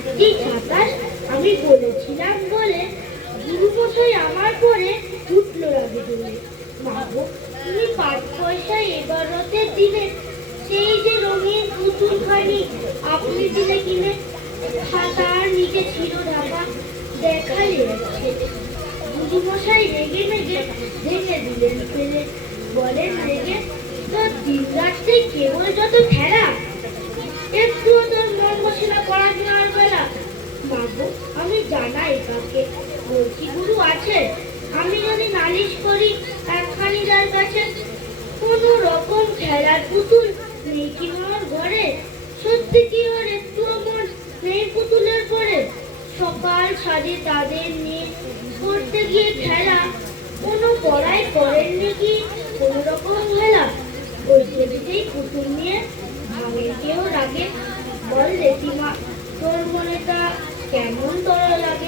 আজকে 27 আমি বলেছিলাম বলে গুরুমশাই আমার পরে উঠলো রাগে ধরে। মা গো, তুমি 5 পয়সা এবারতে দিলে সেই যে রঙিন পুতুল খানি আপনি দিলে কিনে, খাতার নিচে ছিল ঢাকা দেখালে যাচ্ছে। গুরুমশাই রেগে মেগে ভেঙে দিলেন ফেলে, বলেন রেগে, তোর দিন রাত্রে কেবল যত খেলা, একটুও তোর মন বসে না পড়াশোনার বেলা। মা গো, আমি জানাই কাকে, বলছি গুরু আছে, আমি যদি নালিশ করি একখানি যার কাছে, কোন রকম খেলার পুতুল নেই কি আমার ঘরে, সত্যি কি ওর একটুও মন নেই পুতুলের পরে। সকাল সাজে তাদের নিয়ে করতে গিয়ে খেলা, কোনো পড়াই করেননি কি কোন রকম খেলা। ওই ছেলেতেই পুতুল নিয়ে ভাঙে কেউ রাগে, বল রেতিমা তোর মনেটা কেমন তর লাগে।